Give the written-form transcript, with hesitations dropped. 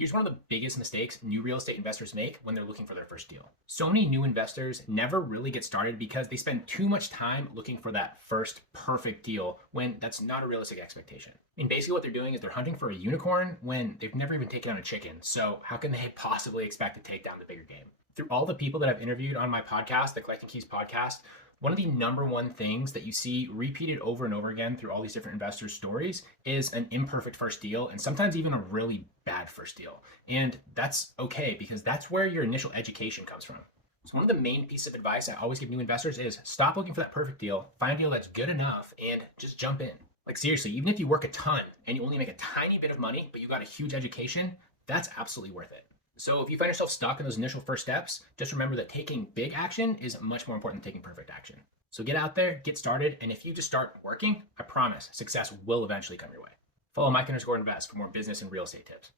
Here's one of the biggest mistakes new real estate investors make when they're looking for their first deal. So many new investors never really get started because they spend too much time looking for that first perfect deal when that's not a realistic expectation. And basically what they're doing is they're hunting for a unicorn when they've never even taken on a chicken. So how can they possibly expect to take down the bigger game? Through all the people that I've interviewed on my podcast, the Collecting Keys podcast, one of the number one things that you see repeated over and over again through all these different investors' stories is an imperfect first deal and sometimes even a really bad first deal. And that's okay because that's where your initial education comes from. So one of the main pieces of advice I always give new investors is stop looking for that perfect deal, find a deal that's good enough and just jump in. Like seriously, even if you work a ton and you only make a tiny bit of money, but you got a huge education, that's absolutely worth it. So if you find yourself stuck in those initial first steps, just remember that taking big action is much more important than taking perfect action. So get out there, get started, and if you just start working, I promise success will eventually come your way. Follow Mike_Invest for more business and real estate tips.